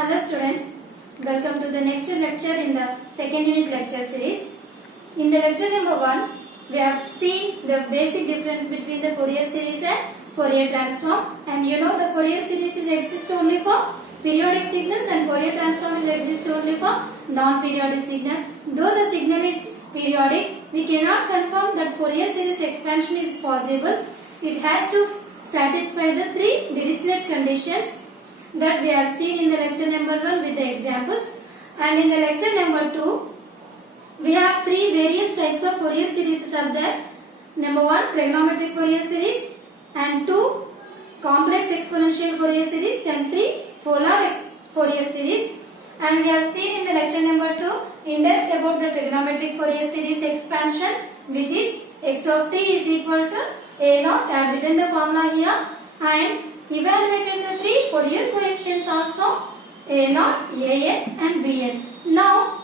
Hello students, welcome to the next lecture in the second unit lecture series. In the lecture number 1, we have seen the basic difference between the Fourier series and Fourier transform, and you know the Fourier series exists only for periodic signals and Fourier transform exists only for non-periodic signal. Though the signal is periodic, we cannot confirm that Fourier series expansion is possible. It has to satisfy the three Dirichlet conditions that we have seen in the lecture number 1 with the examples, and in the lecture number 2 we have three various types of Fourier series are there. Number 1, trigonometric Fourier series, and 2, complex exponential Fourier series, and 3, polar Fourier series. And we have seen in the lecture number 2 in depth about the trigonometric Fourier series expansion, which is x of t is equal to a naught. I have written the formula here and evaluated the three Fourier coefficients also, a naught, an and bn. Now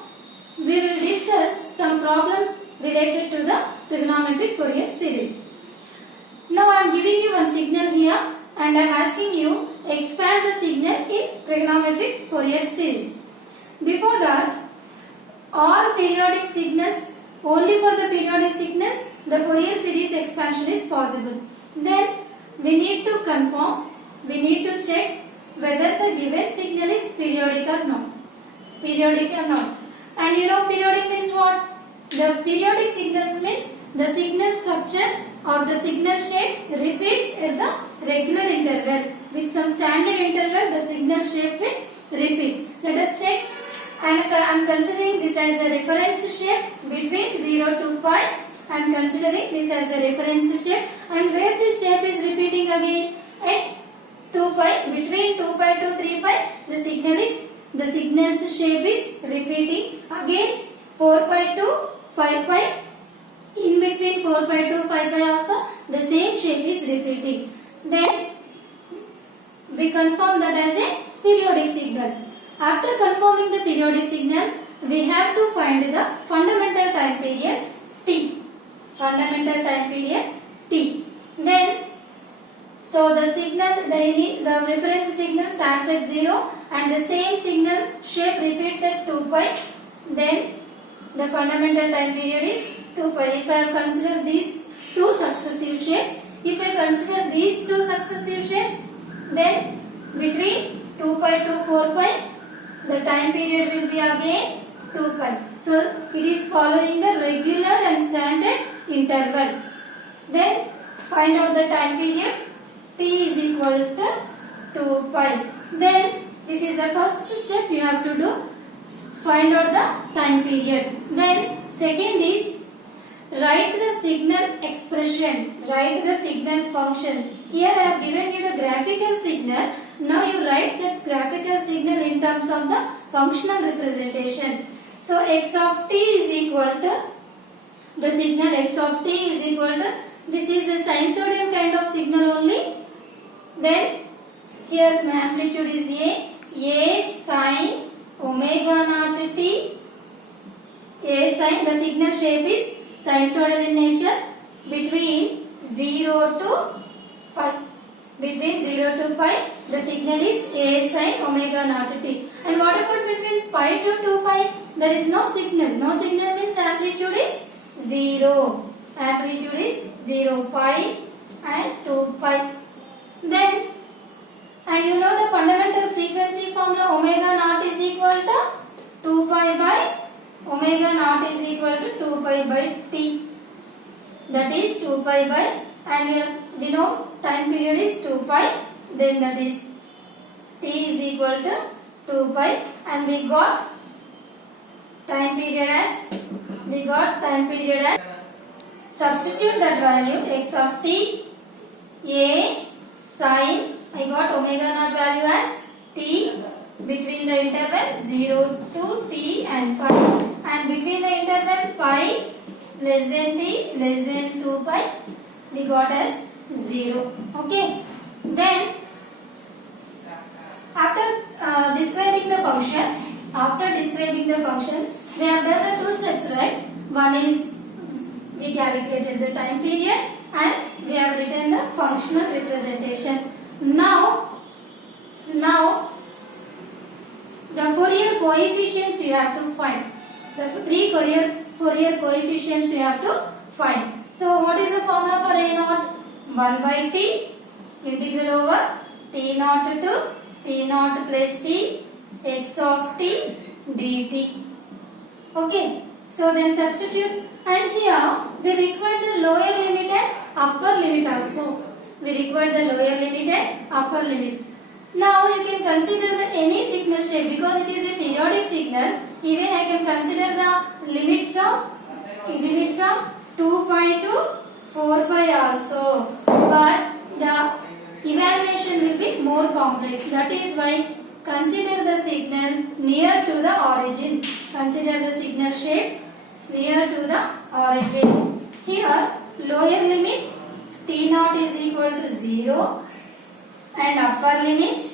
we will discuss some problems related to the trigonometric Fourier series. Now I am giving you one signal here and I am asking you expand the signal in trigonometric Fourier series. Before that, all periodic signals, only for the periodic signals the Fourier series expansion is possible. Then we need to confirm, we need to check whether the given signal is periodic or not. Periodic or not. And you know periodic means what? The periodic signals means the signal structure or the signal shape repeats at the regular interval. With some standard interval the signal shape will repeat. Let us check, and I am considering this as a reference shape between 0 to pi. I am considering this as a reference shape, and where this shape is repeating again at 2 pi, between 2 pi to 3 pi the signal's shape is repeating again 4 pi to 5 pi. In between 4 pi to 5 pi also the same shape is repeating. Then we confirm that as a periodic signal. After confirming the periodic signal, we have to find the fundamental time period t. Fundamental time period t. Then so the signal, the reference signal starts at 0 and the same signal shape repeats at 2 pi. Then the fundamental time period is 2 pi. If I have considered these two successive shapes, then between 2 pi to 4 pi, the time period will be again 2 pi. So it is following the regular and standard interval. Then find out the time period t is equal to 2 pi. Then this is the first step you have to do. Find out the time period. Then second is write the signal expression. Write the signal function. Here I have given you the graphical signal. Now you write that graphical signal in terms of the functional representation. So x of t is equal to the signal x of t is equal to, this is a sinusoidal kind of signal only. Then here the amplitude is a sine omega naught t. A sine, the signal shape is sinusoidal in nature between 0 to pi. Between 0 to pi, the signal is a sine omega naught t. And what about between pi to 2 pi? There is no signal. No signal means amplitude is 0. Amplitude is 0, pi and 2 pi. Then, and you know the fundamental frequency formula omega naught is equal to 2 pi by omega naught is equal to 2 pi by t. That is 2 pi by, and we know time period is 2 pi, then that is t is equal to 2 pi, and we got time period as, substitute that value x of t, a sine, I got omega naught value as t between the interval 0 to t and pi, and between the interval pi less than t less than 2 pi we got as 0. Okay. Then after describing the function, we have done the two steps, right? One is we calculated the time period and we have written the functional representation. Now the Fourier coefficients you have to find. The three Fourier coefficients you have to find. So what is the formula for A naught? 1 by T integral over T naught to T naught plus T x of T dt. Okay. So then substitute, and here we require the lower limit and upper limit also. We require the lower limit and upper limit. Now you can consider the any signal shape because it is a periodic signal. Even I can consider the limit from 2 pi to 4 pi also. But the evaluation will be more complex. That is why consider the signal near to the origin. Consider the signal shape near to the origin. Here lower limit T naught is equal to 0 and upper limit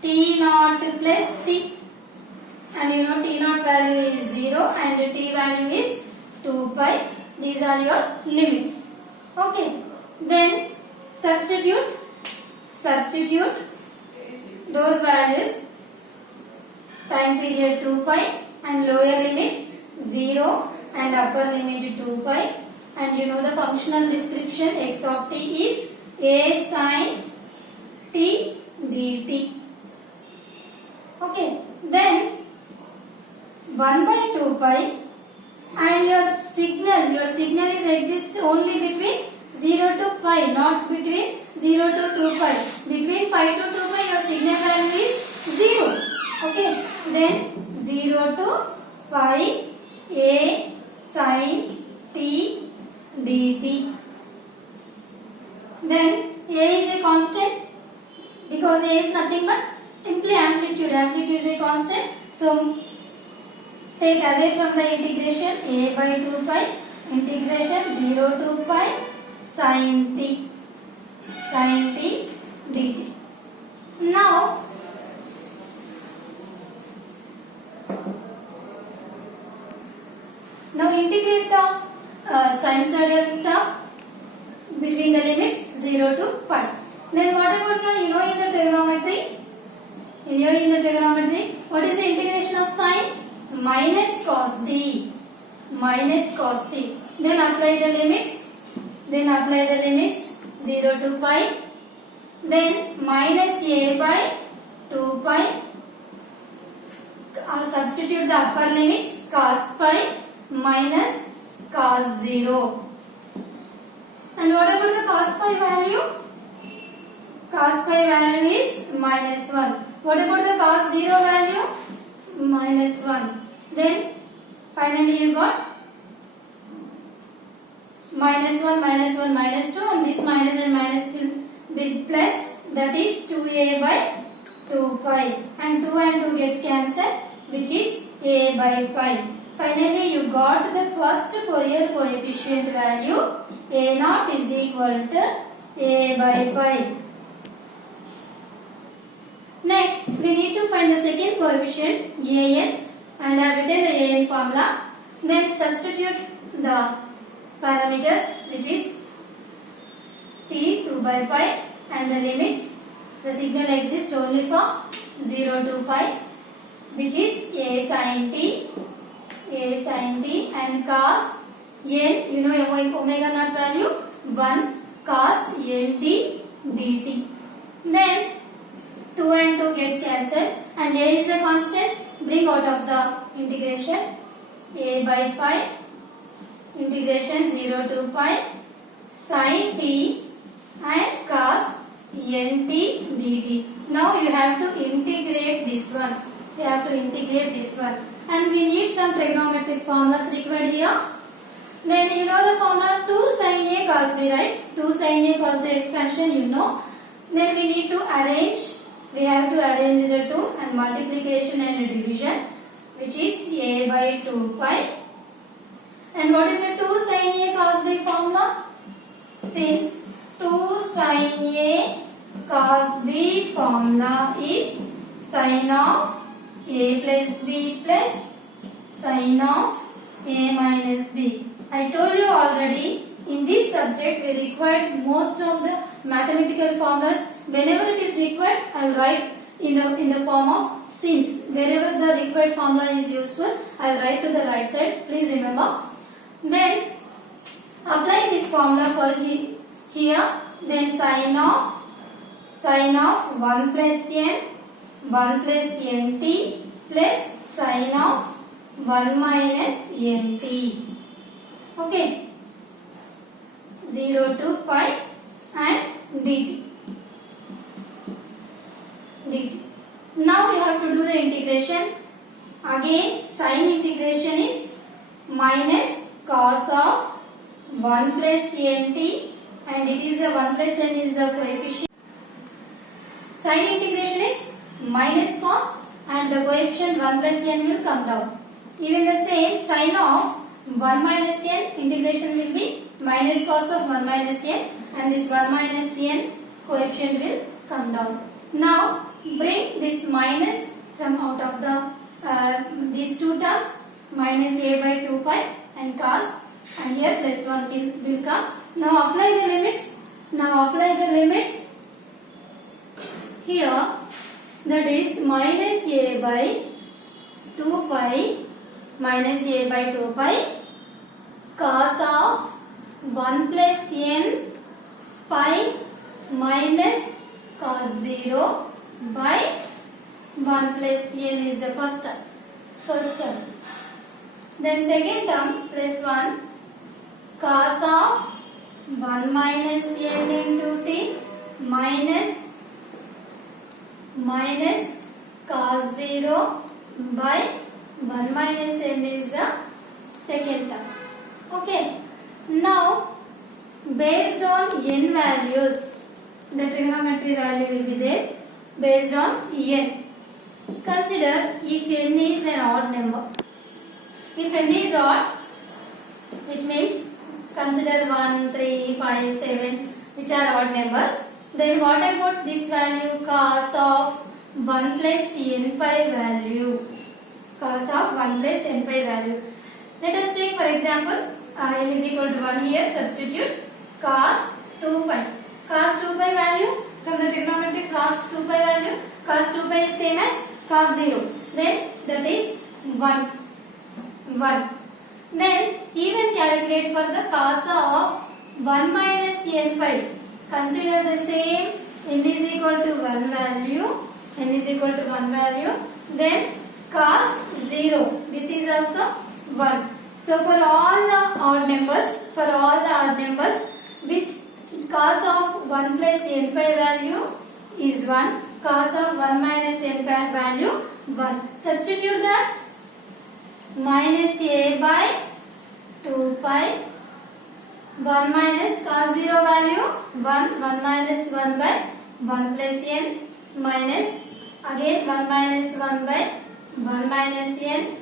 T naught plus T. And you know T naught value is 0 and T value is 2 pi. These are your limits. Okay. Then substitute those values. Time period 2 pi and lower limit 0 and upper limit 2 pi. And you know the functional description x of t is a sin t dt. Okay. Then 1 by 2 pi and your signal is exist only between 0 to pi, not between 0 to 2 pi. Between pi to 2 pi your signal value is 0. Okay. Then 0 to pi a sin t dt. Then a is a constant because a is nothing but simply amplitude. Amplitude is a constant. So take away from the integration a by 2 pi integration 0 to pi sin t dt. Now integrate the sinusoidal term between the limits 0 to pi. Then what about the in the trigonometry? In the trigonometry, what is the integration of sine? Minus cos t. Then apply the limits. 0 to pi. Then minus a by 2 pi. Substitute the upper limit cos pi minus cos 0. And what about the cos pi value? Cos pi value is minus 1. What about the cos 0 value? Minus 1. Then finally you got minus 1, minus 1, minus 2, and this minus and minus will be plus, that is 2a by 2 pi, and 2 and 2 gets cancelled, which is a by pi. Finally you got the first Fourier coefficient value a naught is equal to a by pi. Next we need to find the second coefficient an, and I have written the an formula. Then substitute the parameters, which is t 2 by pi, and the limits. The signal exists only for 0 to pi, which is a sin t, and cos n, omega naught value 1 cos nt dt. Then 2 and 2 gets cancelled, and a is the constant. Bring out of the integration a by pi integration 0 to pi sin t and cos nt dt. Now you have to integrate this one. And we need some trigonometric formulas required here. Then you know the formula 2 sin a cos b, right? 2 sin a cos b expansion you know. Then we need to arrange. We have to arrange the 2 and multiplication and division, which is a by 2 pi. And what is the 2 sin a cos b formula? Since 2 sin a cos b formula is sin of a plus b plus sin of a minus b. I told you already, in this subject we required most of the mathematical formulas. Whenever it is required, I will write in the form of since. Wherever the required formula is useful, I'll write to the right side. Please remember. Then apply this formula for here. Then sin of 1 plus n 1 plus nt plus sin of 1 minus nt. Okay. 0 to pi and dt. Now you have to do the integration. Again, sin integration is minus cos of 1 plus nt, and it is a 1 plus n is the coefficient. Sin integration is minus cos and the coefficient 1 plus n will come down. Even the same, sin of 1 minus n integration will be minus cos of 1 minus n, and this 1 minus n coefficient will come down. Now bring this minus from out of the these two terms, minus a by 2 pi and cos, and here plus 1 will come. Now apply the limits. Here, that is minus a by 2 pi cos of 1 plus n pi minus cos 0 by 1 plus n is the first term. Then second term plus 1 cos of 1 minus n into t minus cos 0 by 1 minus n is the second term. Okay. Now based on n values, the trigonometry value will be there based on n. Consider if n is an odd number. If n is odd, which means consider 1, 3, 5, 7, which are odd numbers. Then what about this value cos of 1 plus n pi value? Cos of 1 plus n pi value. Let us take for example n is equal to 1 here. Substitute cos 2 pi. Cos 2 pi value from the trigonometry, cos 2 pi value. Cos 2 pi is same as cos 0. Then that is 1. Then even calculate for the cos of 1 minus n pi. Consider the same n is equal to 1 value. Then cos 0. This is also 1. So for all the odd numbers, which cos of 1 plus n pi value is 1. Cos of 1 minus n pi value 1. Substitute that. Minus a by 2 pi 1 minus cos 0 value 1 minus 1 by 1 plus n minus again 1 minus 1 by 1 minus n,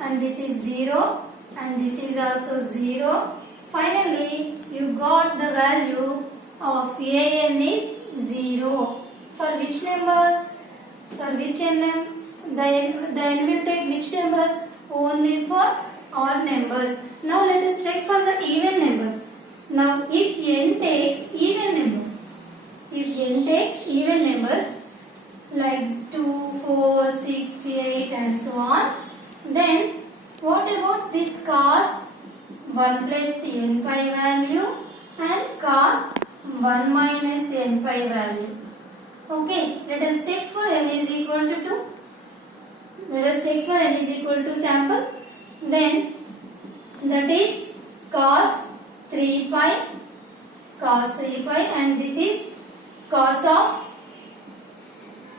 and this is 0 and this is also 0. Finally you got the value of an is 0. For which numbers? For which n? The n will take which numbers? Only for odd numbers. Now let us check for the even numbers. Now if n takes even numbers like 2, 4, 6, 8 and so on, then what about this cos 1 plus n pi value and cos 1 minus n pi value? Okay, let us check for n is equal to 2. Let us check for n is equal to sample. Then that is cos 3 pi and this is cos of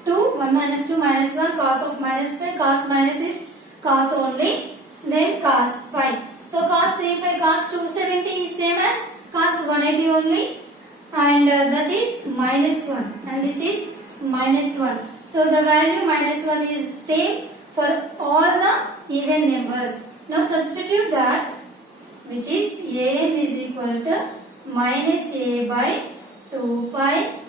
2, 1 minus 2 minus 1, cos of minus pi, cos minus is cos only, then cos pi. So cos 3 pi, cos 270 is same as cos 180 only, and that is minus 1 and this is minus 1. So the value minus 1 is same for all the even numbers. Now substitute that, which is an is equal to minus a by 2 pi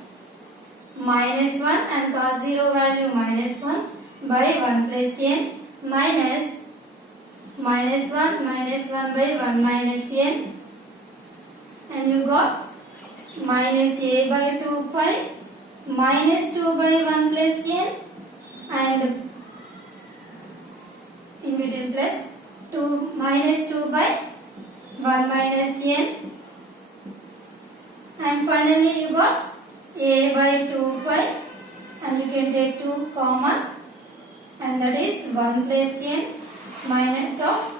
minus 1 and cos 0 value minus 1 by 1 plus n minus 1 by 1 minus n, and you got minus a by 2 pi minus 2 by 1 plus n and in between plus 2 minus 2 by 1 minus n, and finally you got a by 2 pi, and you can take 2 common, and that is 1 plus n minus of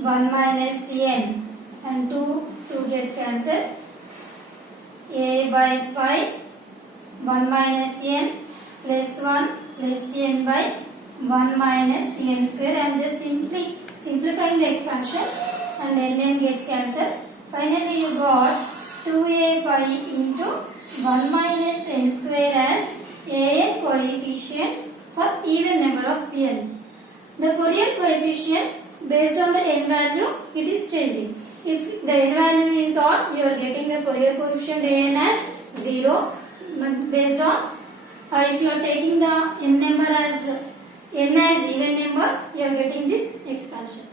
1 minus n, and 2 gets cancelled. A by pi 1 minus n plus 1 plus n by 1 minus n square. I am just simply simplifying the expansion, and n gets cancelled. Finally you got 2a pi into 1 minus n square as an coefficient for even number of n's. The Fourier coefficient based on the n value, it is changing. If the n value is odd, you are getting the Fourier coefficient an as 0. But based on if you are taking the n number as n as even number, you are getting this expansion.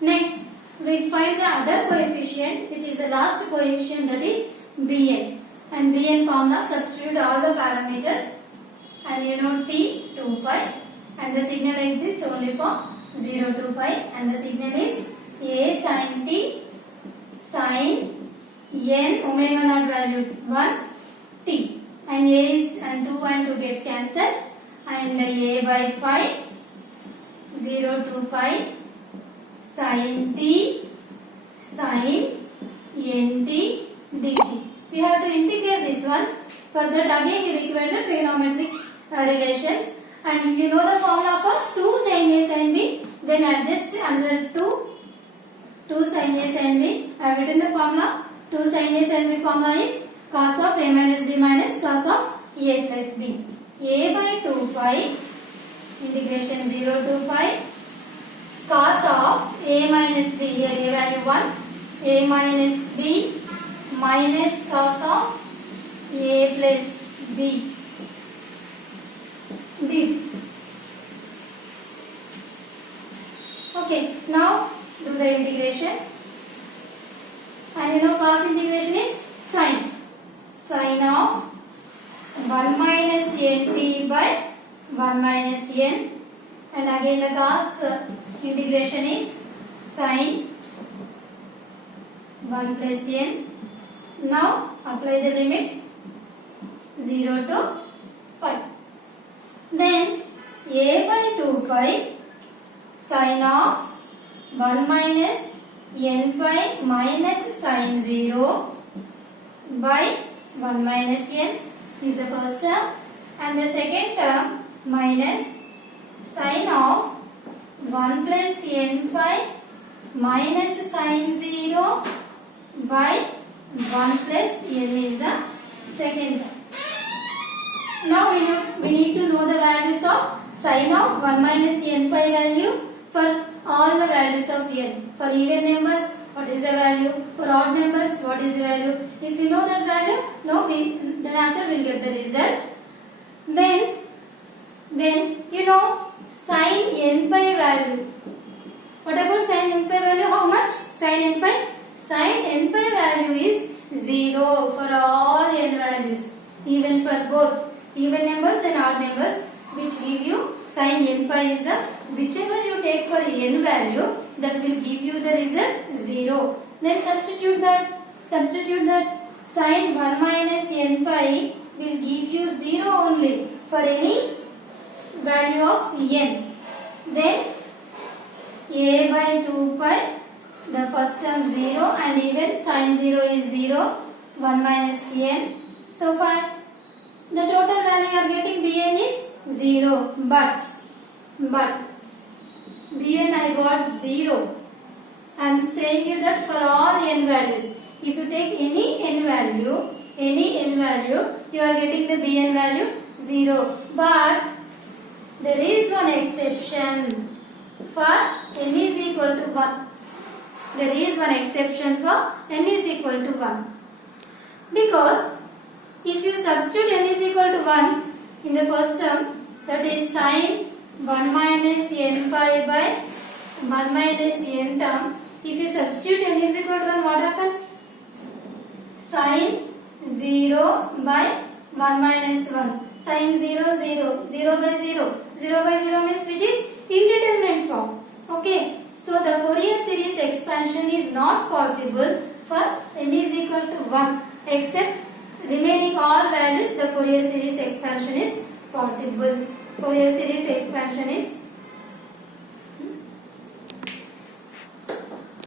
Next, we find the other coefficient, which is the last coefficient, that is Bn. And Bn formula, substitute all the parameters, and you know t 2 pi, and the signal exists only for 0 to pi, and the signal is a sin t sin n omega naught value 1 t, and a is and 2 gets cancelled, and a by pi 0 to pi sin t sin nt dt. We have to integrate this one. For that again you require the trigonometric relations, and you know the formula for 2 sin a sin b, then adjust another 2 sin a sin b. I have written the formula. 2 sin a sin b formula is cos of a minus b minus cos of a plus b. A by 2 pi integration 0 to pi cos of a minus b, here a value 1, a minus b minus cos of a plus b dt. Okay, now do the integration, and you know cos integration is sine of 1 minus nt by 1 minus n, and again the cos integration is sine 1 plus n. Now apply the limits 0 to pi. Then a by 2 pi sine of 1 minus n pi minus sine 0 by 1 minus n is the first term, and the second term minus sine of 1 plus n pi minus sine 0 by 1 plus n is the second term. Now we need to know the values of sine of 1 minus n pi value for all the values of n. For even numbers, what is the value? For odd numbers, what is the value? If you know that value, then after we will get the result. Then you know sine n pi value. What about sine n pi value? How much? Sine n pi? Sine n pi value is 0 for all n values, even for both even numbers and odd numbers, which give you sine n pi is the whichever you take for n value, that will give you the result 0. Then substitute that sine 1 minus n pi will give you 0 only for any value of n. Then a by 2 pi, the first term 0, and even sine 0 is 0, 1 minus n. So far the total value you are getting Bn is 0, but Bn I got 0. I am saying you that for all n values, if you take any n value, you are getting the Bn value 0. But there is one exception for n is equal to 1. There is one exception for n is equal to 1. Because if you substitute n is equal to 1 in the first term, that is sine 1 minus n pi by 1 minus n term, if you substitute n is equal to 1, what happens? Sine 0 by 1 minus 1. Sin 0, 0. 0 by 0. 0 by 0 means which is indeterminate form. Okay. So the Fourier series expansion is not possible for n is equal to 1, except remaining all values the Fourier series expansion is possible. Fourier series expansion is